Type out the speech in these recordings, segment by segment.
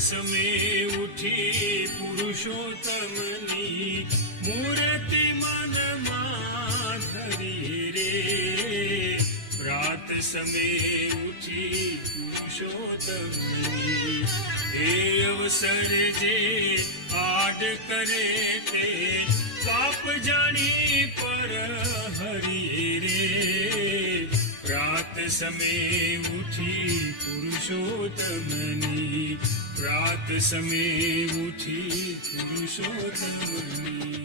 સમે ઉઠી પુરુષોત્તમની મૂર્તિ મનમાં ધરી રે. પ્રાત સમે ઉઠી પુરુષોત્તમની એ અવસર જે આડ કરે તે પાપ જાણી પર હરી રે. પ્રાત સમે ઉઠી પુરુષોત્તમની પ્રાત સમે ઉઠી પુરુષોત્તમની.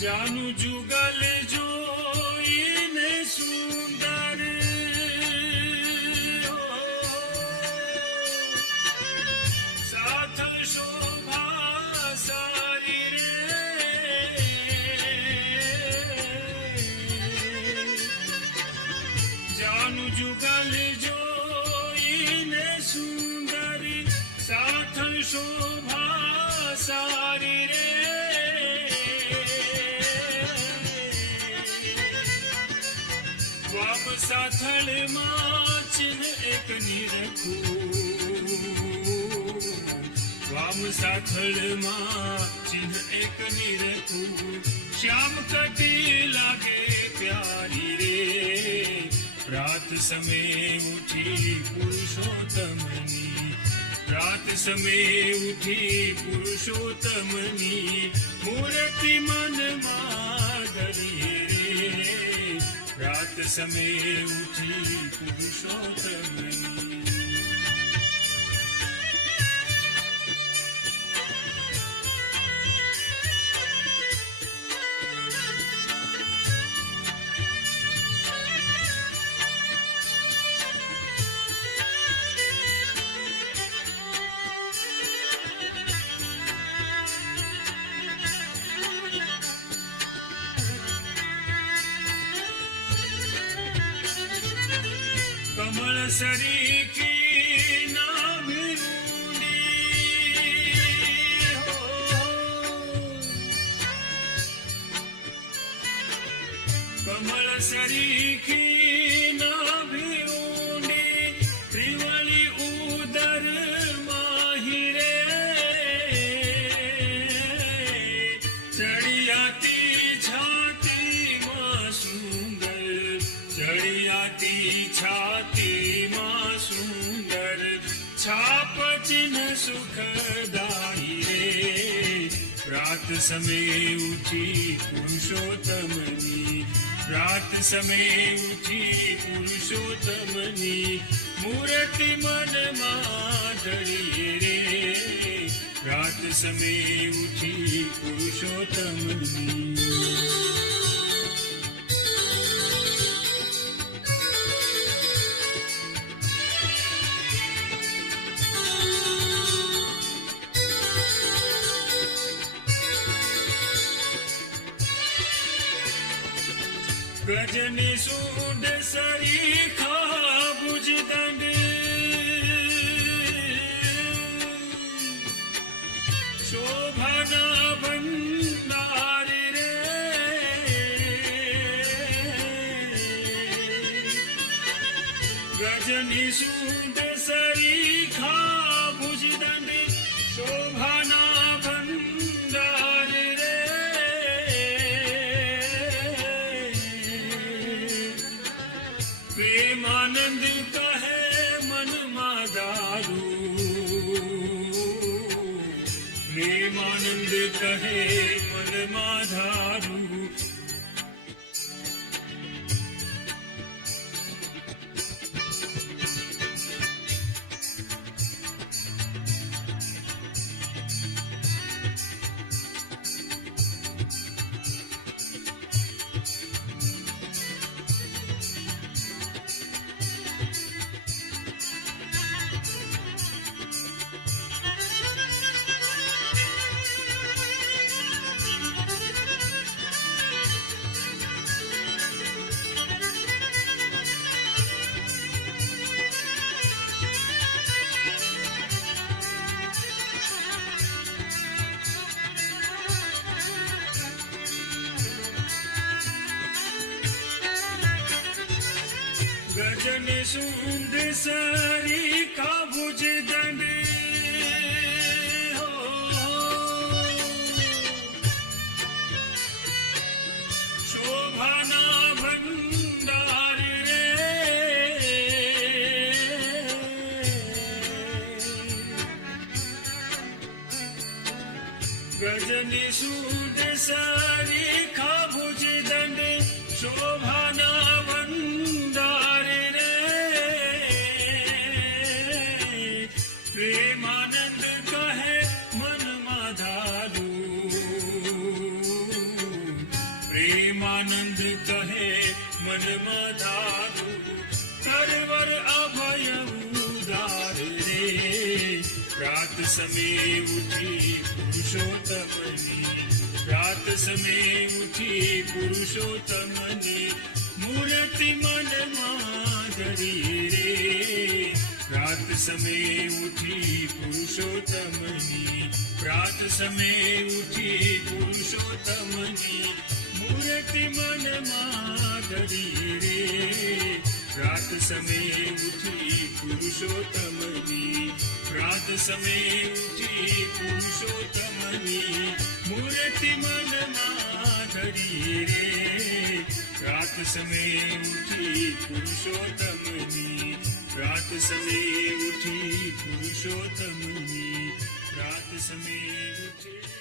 જાનું જુગલ જોઈને સુંદર સાથ શોભા સારી રે. જાનું જુગલ જોઈને સુંદર સાથ શોભા સારી રે. વામ સાથળમાં ચિહ્ન એક નિરખું. વામ સાથળમાં ચિહ્ન એક નિરખું. શ્યામ કટી લાગે પ્યારી રે. પ્રાત સમે ઉઠી પુરુષોત્તમની પ્રાત સમે ઉઠી પુરુષોત્તમની મૂર્તિ મનમાં ધરી રે. પ્રાત સમે ઉઠી પુરુષોત્તમની. કમળ સરીખી નાભી ઊંડી હો. કમળ સરીખી નાભી ઊંડી ત્રિવળી ઉદર માહી રે. ચડિયાતી છાતીમાં સુંદર ચડિયાતી છાતીમાં સુંદર છાપ ચિહ્ન સુખદાયી રે. પ્રાત સમે ઉઠી પુરુષોત્તમની પ્રાત સમે ઉઠી પુરુષોત્તમની મૂર્તિ મનમાં ધરી રે. પ્રાત સમે ઉઠી પુરુષોત્તમની. ગજની સૂંઢ સરીખા ભુજદંડ શોભાના ભંડાર રે. ગજની સૂંઢ સરીખા ભુજદંડ શોભાના ભંડાર રે. પ્રેમાનંદ કહે મનમાં દારૂ. પ્રેમાનંદ કહે મનમાં ધારું. ગજની સૂંઢ સરીખા ભુજદંડ શોભાના ભંડાર રે ગજની સૂંઢ સરીખા ભુજદંડ શોભાના ભંડાર રે પ્રેમાનંદ કહે મનમાં ધારું પ્રેમાનંદ કહે મનમાં ધારું કરવર અભય ઉદાર રે રાત સમે ઉઠી પુરુષોત્તમની રાત સમે ઉઠી પુરુષોત્તમની મૂર્તિ મનમાં ધરી રે રાત સમે ઉઠી પુરુષોત્તમની રાત સમે ઉઠી પુરુષોત્તમની મૂર્તિ મનમાં ધરી રે રાત સમે ઉઠી પુરુષોત્તમની રાત સમે ઉઠી પુરુષોત્તમની મૂર્તિ મનમાં ધરી રે રાત સમે ઉઠી પુરુષોત્તમની રાત સમે ઉઠી પુરુષોત્તમની રાત સમે ઉઠી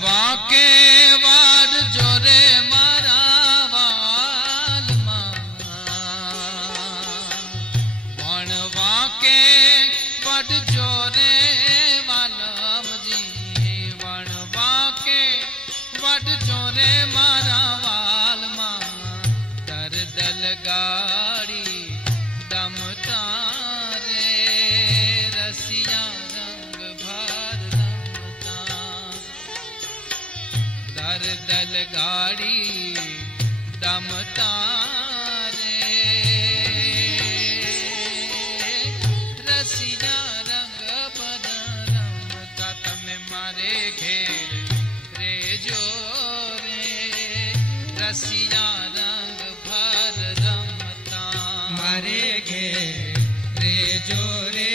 વાકે વાડ જોરે મારા ઘેર રેજો રે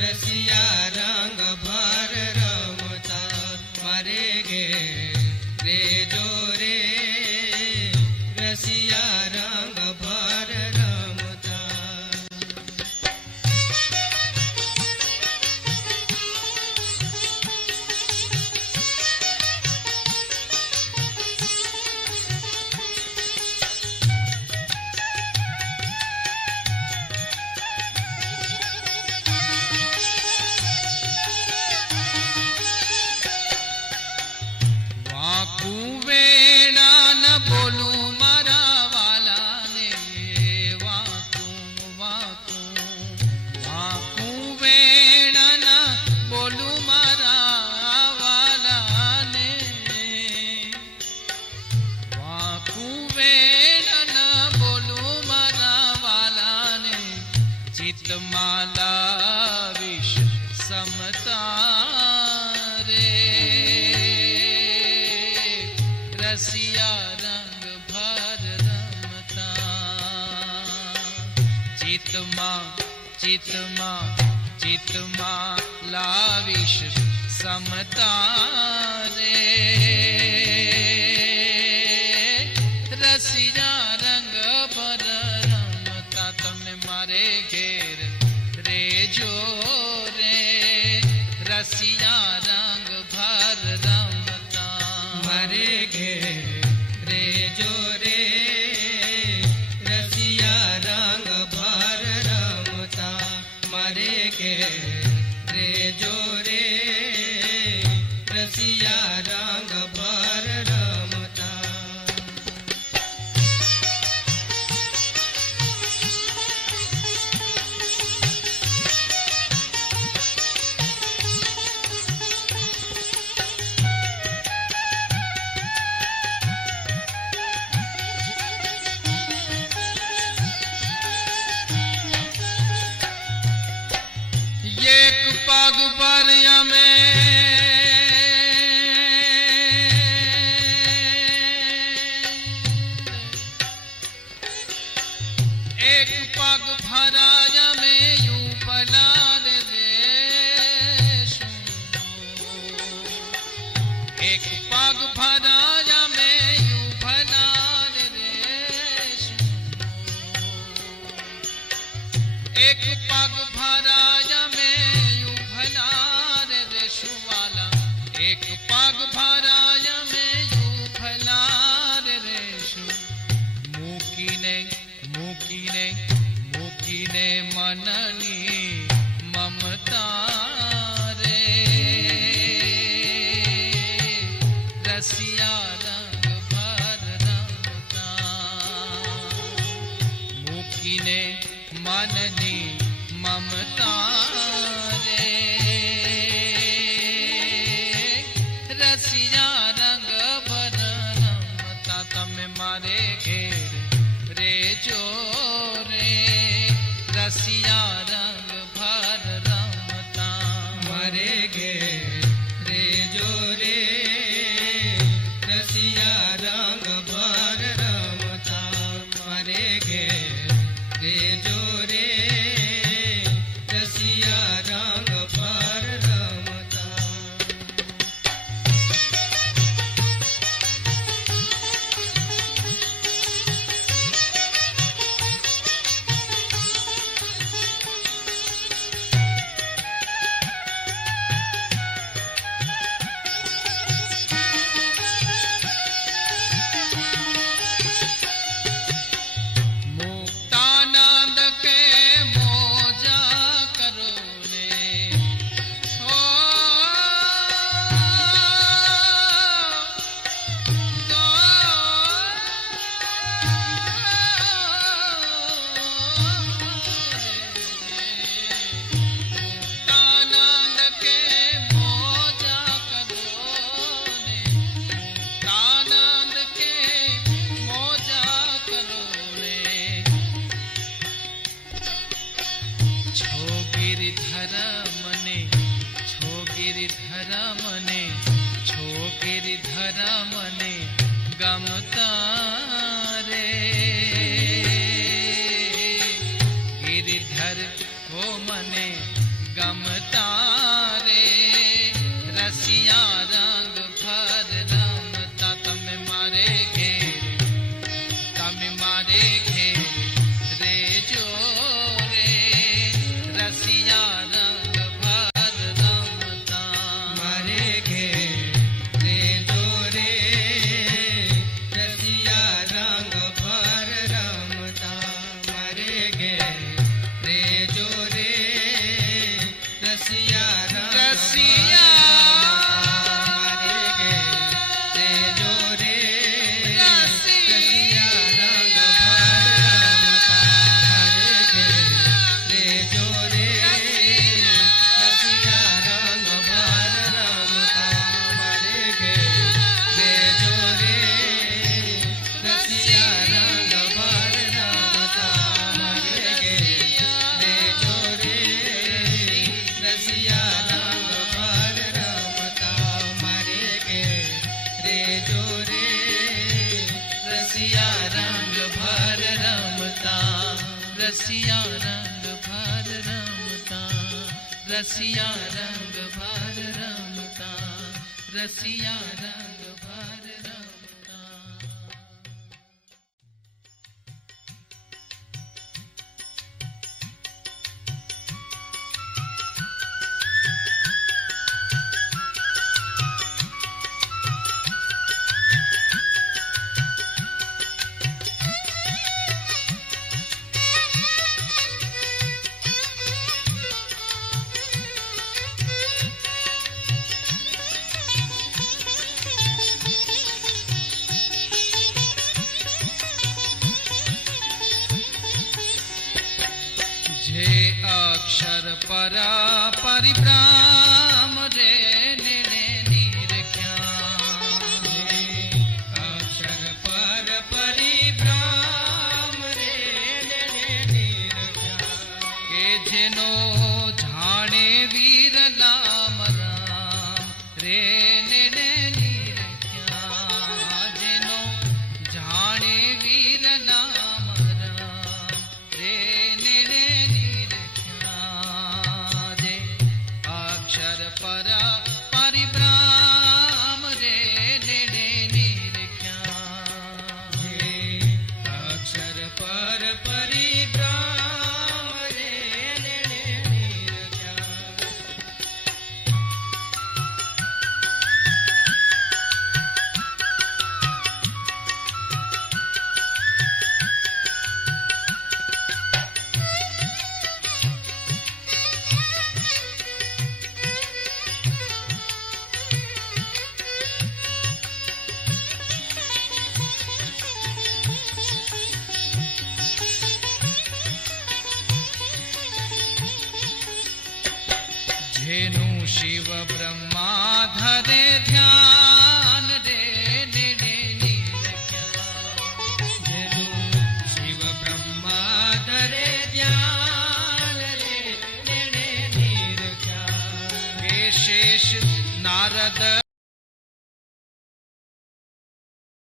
રસિયા રંગ ભર રમતા મારે ઘેર રેજો રે રસિયા રંગ ભર રમતા. વાકું વેણા ન બોલું મારા વાલાને વાકું વાકું વાકું વેણા ન બોલું મારા વાલાને વાકું વેણા ન બોલું મારા વાલાને ચિત્તમાં લાવીશ સમતા રે રસિયા રંગ ભર રમતા ચિત્તમાં ચિત્તમાં ચિત્તમાં લાવીશ સમતા રે રસિયા રંગ ભર રમતા તમે મારે ઘેર રેજો રે રસિયા રંગ ભર રમતા મારે ઘેર રેજો રે રસિયા રંગ ભર રમતા મારે ઘેર રેજો રે રસિયા રંગ ભર રમતા. એક પગ પર અમે એક પગ ભરાય અમે યુ પલાર દેશું એક પગ ભરાય અમે યુ ભલાર દેશું એક પગ ભરાય અમે યુ ભલાર દેશું વાલા એક પગ ભરાય અમે યુ ભલાર દેશું મૂકીને મૂકીને મૂકીને મનની મમતા રે રસિયા રંગ ભર રમતા મૂકીને મનની મમતા રે રસિયા રંગ ભર રમતા તમે મારે ઘેર રેજો રે રસિયા રંગ ભર રમતા મારે ઘેર રેજો રે રસિયા રંગ ભર રમતા મારે ઘેર રેજો રે રસિયા રંગ ભર રમતા. મુક્તાનંદ કે મોજા કરો ને ઓ તો મુક્તાનંદ કે મોજા કરો ને મુક્તાનંદ કે મોજા કરો ને છો ગિરિધર મને છો ગિરિધર મને છો ગિરિધર મને ગમતા રે ગમતા રે રસિયા રંગ ભર રમતા તમે મારે ઘેર રેજો રે રસિયા રંગ ભર રમતા મારે ઘેર રેજો રે રસિયા રંગ ભર રમતા મારે ઘેર રેજો રે રસિયા રંગ મારે ઘેર રેજો રે રસિયા રંગ ભર રમતા મારે ઘેર રેજો રે રસિયા રંગ ભર રમતા મારે ઘેર રેજો રે રસિયા રંગ ભર રમતા મારે ઘેર રેજો રે રસિયા રંગ ભર રમતા મારે ઘેર રેજો રે રસિયા રંગ ભર રમતા રસિયા રંગ ભર રમતા રસિયા રંગ ભર રમતા રસિયા રંગ ભર રમતા જે અક્ષર પર પરિભ્રમ રે ને નિરખ્યા અક્ષર પર પરિભ્રમ રે નિરખ્યા કે જેનો જાણે વીર નામ રામ રે ને નિરખ્યા જેનો જાણે વીર નામ રામ રે ને નિરખ્યા જે અક્ષર પર પરિભ્રમ રે ને નિરખ્યા જે અક્ષર પર પરિભ્રમ રે નિરખ્યા જેનું શિવ બ્રહ્મા ધરે ધ્યાન રે ને નિરખ્યા જેનું શિવ બ્રહ્મા ધરે ધ્યાન રે નિરખ્યા કે શેષ નારદ